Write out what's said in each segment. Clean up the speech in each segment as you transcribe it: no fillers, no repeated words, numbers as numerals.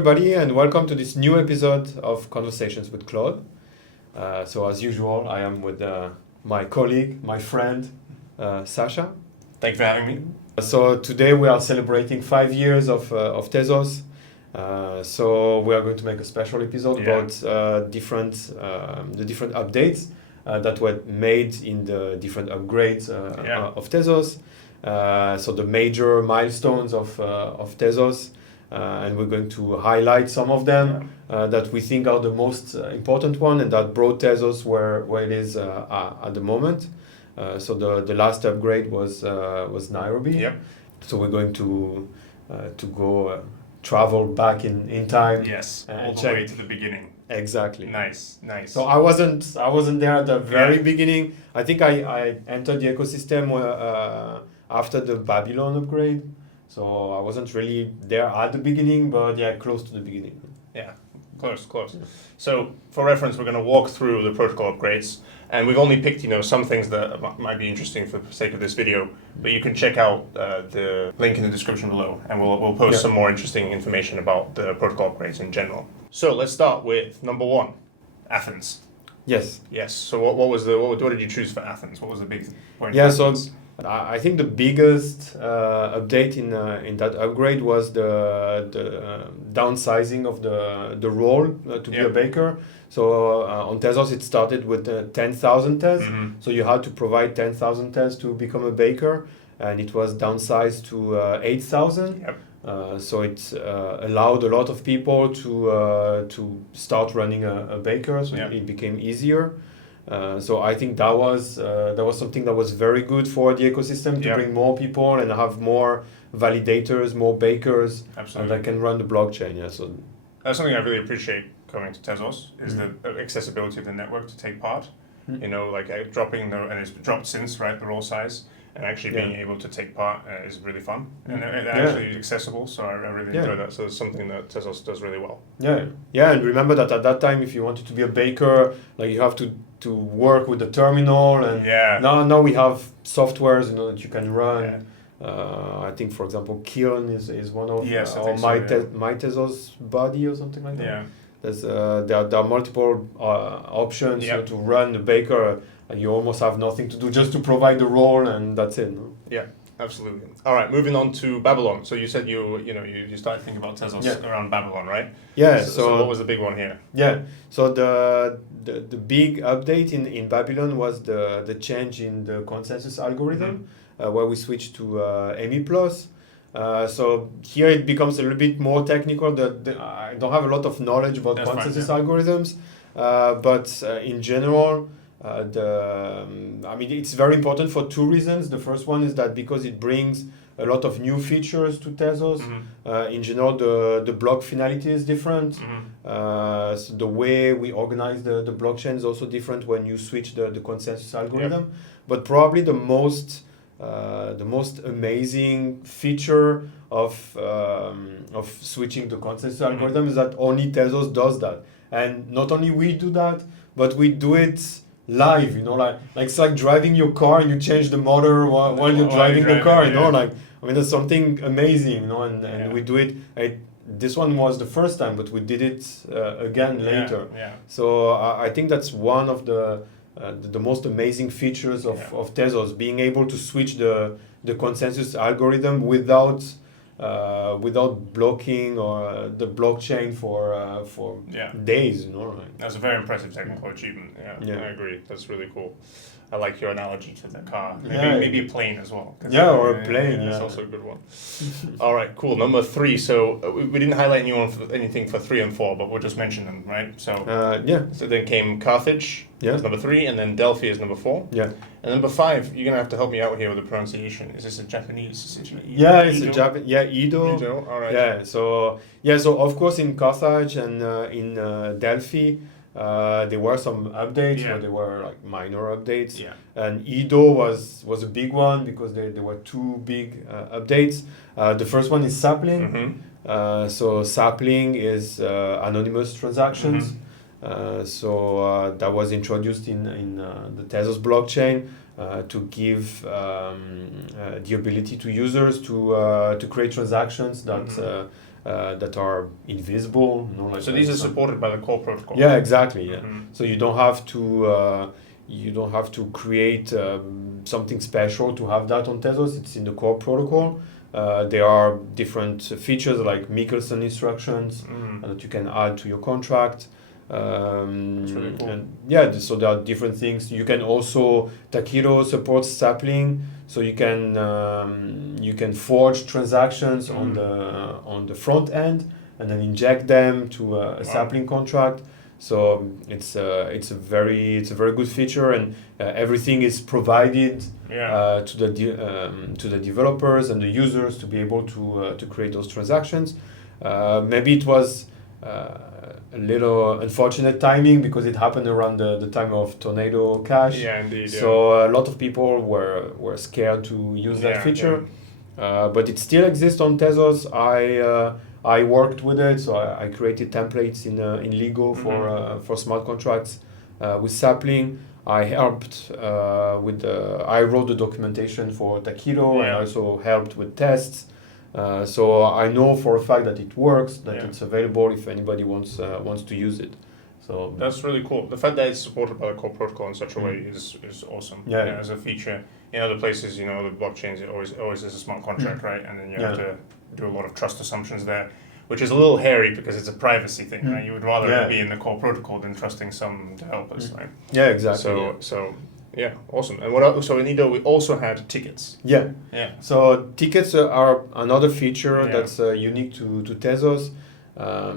everybody, and welcome to this new episode of Conversations with Claude. So as usual, I am with my colleague, my friend, Sasha. Thanks for having me. So today we are celebrating 5 years of Tezos. So we are going to make a special episode about the different updates that were made in the different upgrades of Tezos. So the major milestones of Tezos. And we're going to highlight some of them that we think are the most important one and that brought Tezos where it is at the moment. So the last upgrade was Nairobi. Yep. So we're going to go travel back in time. Yes, and all the check. way to the beginning. Exactly. Nice. So I wasn't there at the very beginning. I think I entered the ecosystem after the Babylon upgrade. So I wasn't really there at the beginning, but close to the beginning. Yeah, close. Yeah. So for reference, we're going to walk through the protocol upgrades, and we've only picked some things that might be interesting for the sake of this video. But you can check out the link in the description below, and we'll post some more interesting information about the protocol upgrades in general. So let's start with number 1, Athens. Yes. So what did you choose for Athens? What was the big point? So I think the biggest update in that upgrade was the downsizing of the role to be a baker. So on Tezos it started with 10,000 Tez. Mm-hmm. So you had to provide 10,000 Tez to become a baker, and it was downsized to 8,000. Yep. So it allowed a lot of people to start running a baker. So it became easier. So I think that was something that was very good for the ecosystem to bring more people and have more validators, more bakers that can run the blockchain. So that's something I really appreciate coming to Tezos is the accessibility of the network to take part. Dropping and it's dropped since the role size, and actually being able to take part is really fun and actually accessible. So I really enjoy that. So it's something that Tezos does really well. And remember that at that time, if you wanted to be a baker, you have to work with the terminal, and now we have softwares that you can run. I think, for example, Kiln is one of my Tezos body or something like that. Yeah. There are multiple options to run the baker. You almost have nothing to do, just to provide the role, and that's it. No? Yeah, absolutely. All right, moving on to Babylon. So you said you started thinking about Tezos around Babylon, right? Yeah. So what was the big one here? Yeah. So the big update in Babylon was the change in the consensus algorithm, where we switched to ME+. So here it becomes a little bit more technical. I don't have a lot of knowledge about consensus algorithms, but in general, it's very important for 2 reasons. The first one is that because it brings a lot of new features to Tezos. In general, the block finality is different. So the way we organize the blockchain is also different when you switch the consensus algorithm. But probably the most amazing feature of switching the consensus algorithm is that only Tezos does that, and not only we do that, but we do it live. It's like driving your car and you change the motor while you're driving the car. That's something amazing. And we do it. This one was the first time, but we did it again later. So I think that's one of the most amazing features of Tezos, being able to switch the consensus algorithm without blocking or the blockchain for days. That's a very impressive technical achievement. I agree. That's really cool. I like your analogy to the car. Maybe a plane as well. Or a plane. That's also a good one. All right, cool. Number 3. So we didn't highlight anything for 3 and 4, but we'll just mention them, right? So So then came Carthage as number 3, and then Delphi is number 4. And number 5, you're gonna have to help me out here with the pronunciation. Is this a Japanese situation? It's a Japanese. Edo. Edo. All right. So of course in Carthage and in Delphi. There were some updates, but they were minor updates. And Edo was a big one because there were 2 big updates. The first one is Sapling. So Sapling is anonymous transactions. That was introduced in the Tezos blockchain to give the ability to users to create transactions that that are invisible. Like So these are supported by the core protocol. Yeah, exactly. Yeah. Mm-hmm. So you don't have to create something special to have that on Tezos. It's in the core protocol. There are different features like Michelson instructions that you can add to your contract. That's really cool. And so there are different things. You can also Takiro supports Sapling, so you can forge transactions on the front end and then inject them to a Sapling contract. So it's a very good feature, and everything is provided to the developers and the users to be able to create those transactions. Maybe it was a little unfortunate timing because it happened around the time of Tornado Cash. Yeah, indeed. So a lot of people were scared to use that feature, but it still exists on Tezos. I worked with it, so I created templates in Lego for smart contracts with Sapling. I helped I wrote the documentation for Takiro, and also helped with tests. So I know for a fact that it works, that it's available if anybody wants to use it. So that's really cool. The fact that it's supported by the core protocol in such a way is awesome. Yeah. As a feature, in other places, the blockchains, it always is a smart contract, right? And then you have to do a lot of trust assumptions there, which is a little hairy because it's a privacy thing, right? You would rather it be in the core protocol than trusting some developers, right? Yeah, exactly. So yeah, awesome. And what else? So in Edo, we also had tickets. Yeah. So tickets are another feature that's unique to Tezos.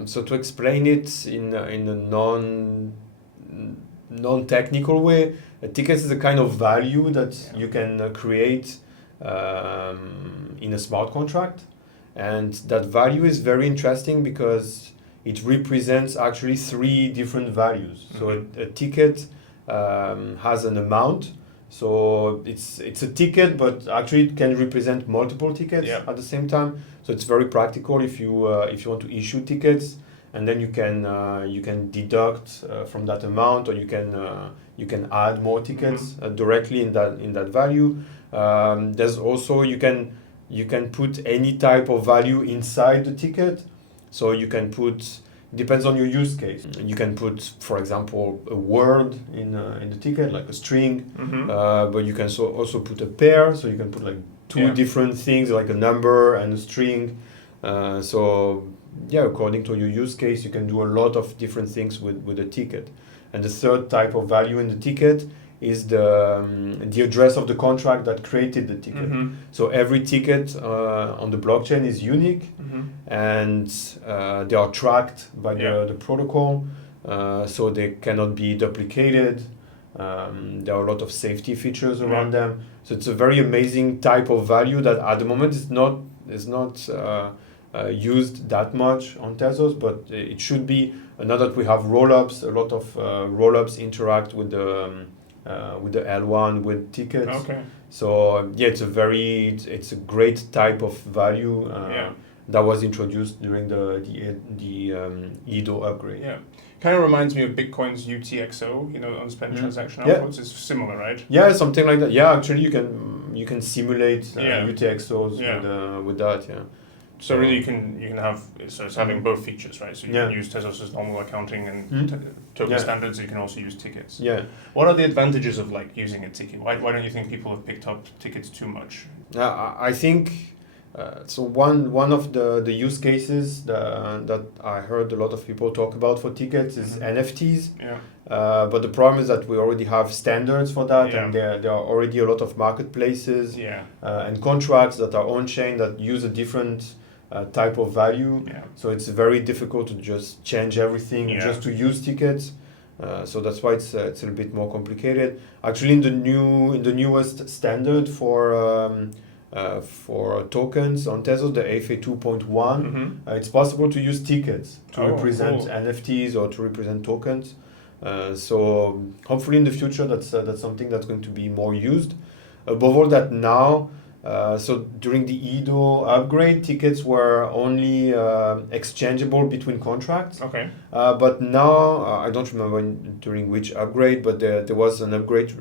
So to explain it in a non-technical way, a ticket is a kind of value that you can create in a smart contract, and that value is very interesting because it represents actually 3 different values. So a ticket has an amount. So it's a ticket, but actually it can represent multiple tickets at the same time. So it's very practical if you want to issue tickets, and then you can deduct from that amount, or you can add more tickets directly in that value. There's also you can put any type of value inside the ticket. So you can put, depends on your use case. You can put, for example, a word in the ticket, like a string, but you can also put a pair. So you can put like 2 different things, like a number and a string. According to your use case, you can do a lot of different things with a ticket. And the third type of value in the ticket is the address of the contract that created the ticket. So every ticket on the blockchain is unique, and they are tracked by the protocol, so they cannot be duplicated. There are a lot of safety features around them. So it's a very amazing type of value that at the moment is not used that much on Tezos, but it should be. Now that we have rollups, a lot of rollups interact with the L1 with tickets. Okay. So it's a great type of value that was introduced during the Edo upgrade. Yeah. Kind of reminds me of Bitcoin's UTXO, unspent transaction outputs. It's similar, right? Yeah, something like that. Yeah, actually you can simulate UTXOs with that. Yeah. So really, you can have it's having both features, right? So you can use Tezos' normal accounting and token standards. You can also use tickets. Yeah. What are the advantages of using a ticket? Why don't you think people have picked up tickets too much? I think so. One of the use cases that I heard a lot of people talk about for tickets is NFTs. Yeah. But the problem is that we already have standards for that, and there are already a lot of marketplaces and contracts that are on chain that use a different type of value. So it's very difficult to just change everything just to use tickets. So that's why it's a little bit more complicated. Actually, in the newest standard for tokens on Tezos, the AFA 2.1, it's possible to use tickets to represent NFTs or to represent tokens. So hopefully in the future that's something that's going to be more used. Above all that now. So during the Edo upgrade, tickets were only exchangeable between contracts. Okay. But now, I don't remember during which upgrade, but there was an upgrade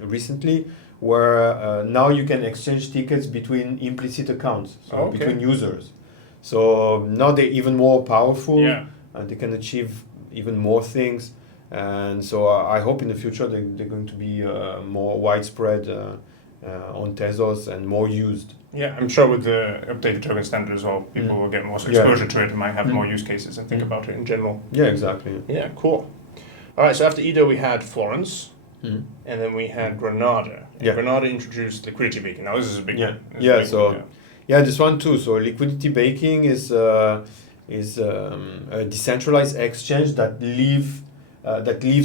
recently where now you can exchange tickets between implicit accounts, so between users. So now they're even more powerful, Yeah. and they can achieve even more things. And so I hope in the future they're going to be more widespread on Tezos and more used. Yeah, I'm sure with the updated token standard as well, people will get more exposure to it and might have more use cases and think about it in general. Yeah, exactly. Yeah, cool. All right, so after Edo we had Florence, and then we had Granada. And Granada introduced liquidity baking. Now this is a big one. This one too. So liquidity baking is a decentralized exchange that lives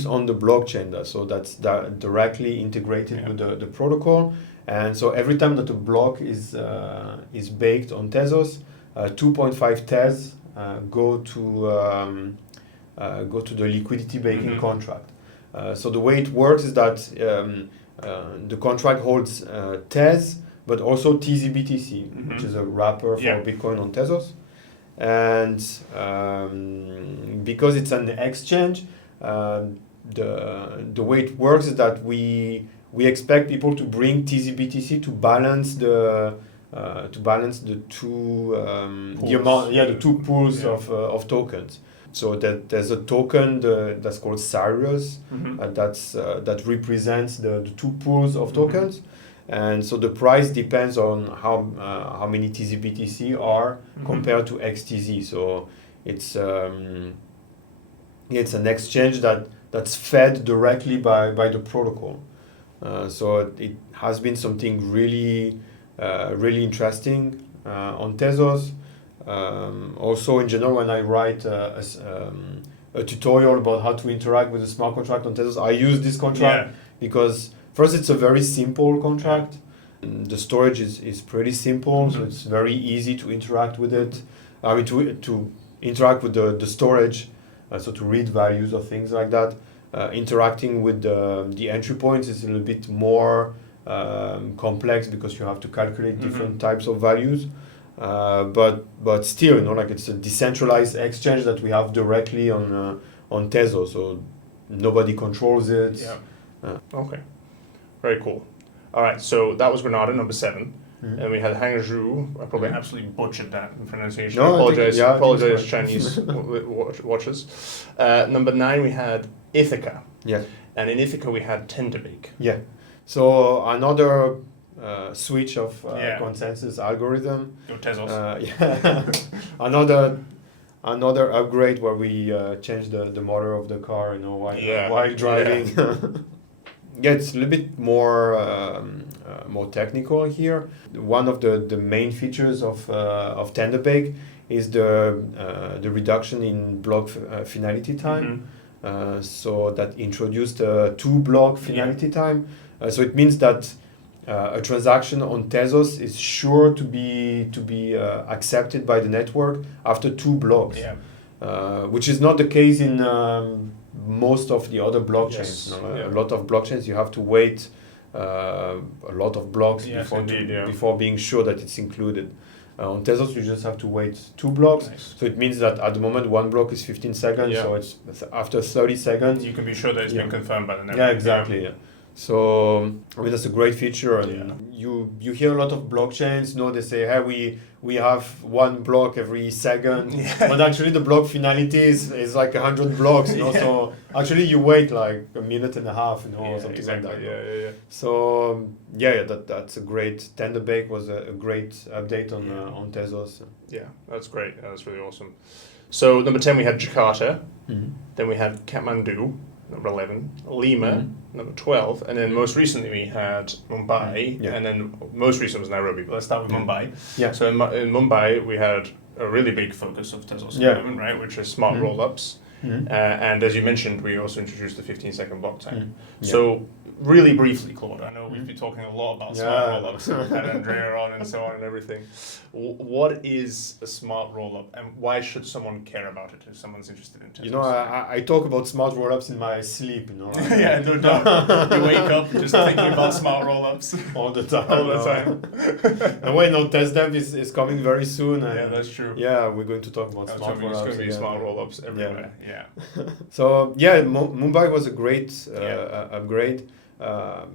on the blockchain. So that's directly integrated with the protocol. And so every time that a block is baked on Tezos, 2.5 Tez go to the liquidity baking contract. So the way it works is that the contract holds Tez, but also TZBTC, which is a wrapper for Bitcoin on Tezos. And because it's an exchange, the way it works is that we expect people to bring TZBTC to balance the two the two pools of tokens. So that there's a token that's called Sirius that represents the two pools of tokens, and so the price depends on how many TZBTC are compared to XTZ. So it's an exchange that's fed directly by the protocol. So it has been something really interesting on Tezos. Also, in general, when I write a tutorial about how to interact with a smart contract on Tezos, I use this contract because first, it's a very simple contract. The storage is pretty simple, so it's very easy to interact with it. I mean, to interact with the storage, so to read values or things like that. Interacting with the entry points is a little bit more complex because you have to calculate different types of values. But still, like it's a decentralized exchange that we have directly on Tezos, so nobody controls it. Yeah. Okay. Very cool. All right, so that was Granada, number 7. And we had Hangzhou. I probably absolutely butchered that in pronunciation. No, apologize, Chinese watchers. Number 9, we had Ithaca. Yeah. And in Ithaca, we had Tenderbake. Yeah. So another switch of consensus algorithm. Go Tezos. Another upgrade where we change the motor of the car, while driving. It's a little bit more technical here. One of the main features of Tenderbake is the reduction in block finality time. So that introduced a 2-block finality time. So it means that a transaction on Tezos is sure to be accepted by the network after 2 blocks, which is not the case in most of the other blockchains. A lot of blockchains you have to wait a lot of blocks before being sure that it's included. On Tezos, you just have to wait 2 blocks. Nice. So it means that at the moment, 1 block is 15 seconds. So it's after 30 seconds. You can be sure that it's been confirmed by the network. Yeah, exactly. Yeah. So I mean that's a great feature, and you hear a lot of blockchains. They say, hey, we have 1 block every second, but actually the block finality is like 100 blocks. So actually you wait like a minute and a half, or something like that. Yeah. So that's a great. Tenderbake was a great update on Tezos. Yeah, that's great. That's really awesome. So number 10 we had Jakarta, then we had Kathmandu. Number 11, Lima, number 12, and then most recently we had Mumbai, and then most recent was Nairobi, but let's start with Mumbai. Yeah. So in Mumbai we had a really big focus of Tezos development, right, which is smart roll-ups, and as you mentioned, we also introduced the 15-second block time. So really briefly, Claude, I know we've been talking a lot about smart roll-ups, and we've had Andrea on and so on and everything. What is a smart roll-up, and why should someone care about it if someone's interested in Tezos? I talk about smart roll-ups in my sleep, Right? Yeah, no doubt. You wake up just thinking about smart roll-ups. All the time. And wait, TestDev is coming very soon. And that's true. Yeah, we're going to talk about smart roll-ups. There's going to be smart roll-ups everywhere. Yeah. So, Mumbai was a great upgrade.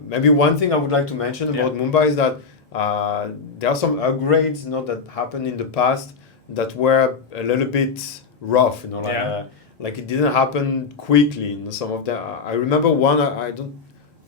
Maybe one thing I would like to mention about Mumbai is that there are some upgrades that happened in the past that were a little bit rough, you know, like it didn't happen quickly. You know, some of them. I remember one.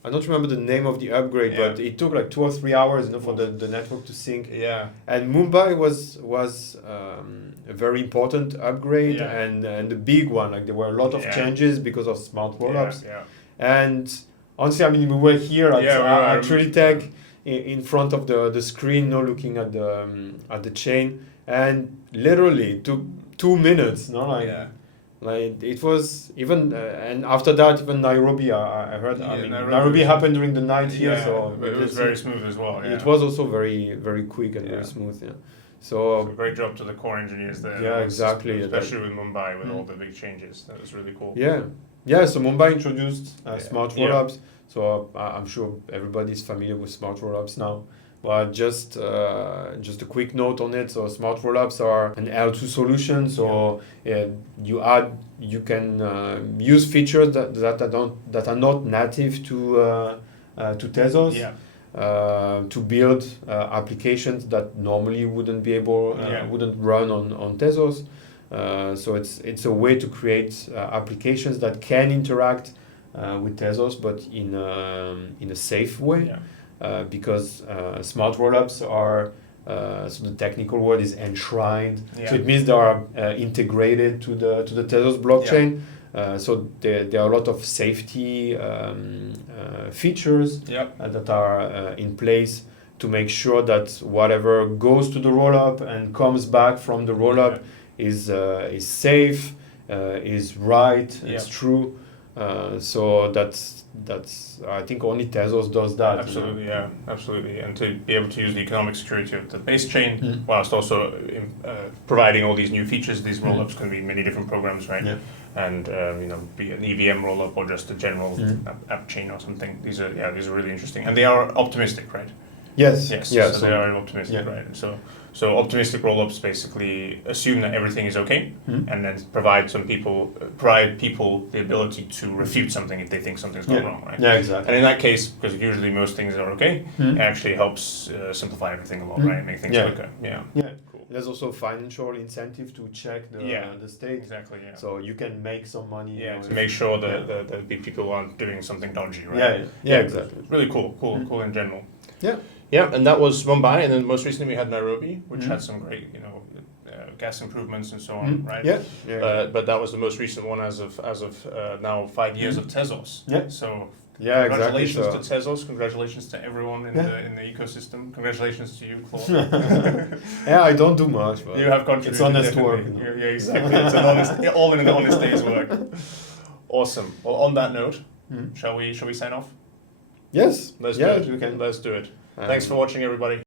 I don't remember the name of the upgrade, but it took like 2 or 3 hours, you know, for the network to sync. Yeah. And Mumbai was a very important upgrade and a big one. Like there were a lot of changes because of smart rollups. Yeah. And honestly, I mean, we were here at Trilitech in front of the screen, you know, looking at the chain, and literally it took 2 minutes, you know, like it was even, and after that, even Nairobi, I heard. I mean, Nairobi happened during the night here, so but it was very smooth as well. Yeah. It was also very, very quick and very smooth. Yeah. So great job to the core engineers there. Yeah, exactly. Especially with Mumbai, with all the big changes. That was really cool. Yeah. So Mumbai introduced smart rollups. So I'm sure everybody's familiar with smart rollups now. But just a quick note on it. So smart rollups are an L2 solution. So you can use features that are not native to Tezos. To build applications that normally wouldn't run on Tezos. So it's a way to create applications that can interact with Tezos, but in a safe way. Because smart rollups are, so the technical word is enshrined. So it means they are integrated to the Tezos blockchain. So there are a lot of safety features that are in place to make sure that whatever goes to the rollup and comes back from the rollup is safe, is right, it's true. So that's I think only Tezos does that. Absolutely, absolutely. And to be able to use the economic security of the base chain, whilst also providing all these new features. These rollups can be many different programs, right? And be an EVM rollup or just a general app chain or something. These are really interesting, and they are optimistic, right? Yes. So they are optimistic, right? So optimistic rollups basically assume that everything is okay, and then provide people the ability to refute something if they think something's gone wrong, right? Yeah, exactly. And in that case, because usually most things are okay, it actually helps simplify everything a lot, right? Make things quicker. Yeah. Cool. There's also financial incentive to check the state. Exactly. Yeah. So you can make some money. To make sure that the people aren't doing something dodgy, right? Yeah, exactly. Really cool in general. Yeah, and that was Mumbai, and then most recently we had Nairobi, which had some great, gas improvements and so on, right? But that was the most recent one as of now 5 years of Tezos. So congratulations to Tezos, congratulations to everyone in the ecosystem. Congratulations to you, Claude. I don't do much, but you have contributed. It's honest work. Yeah, exactly. It's all in an honest day's work. Awesome. Well, on that note, shall we sign off? Yes. Let's do it. We can. Let's do it. Thanks for watching, everybody.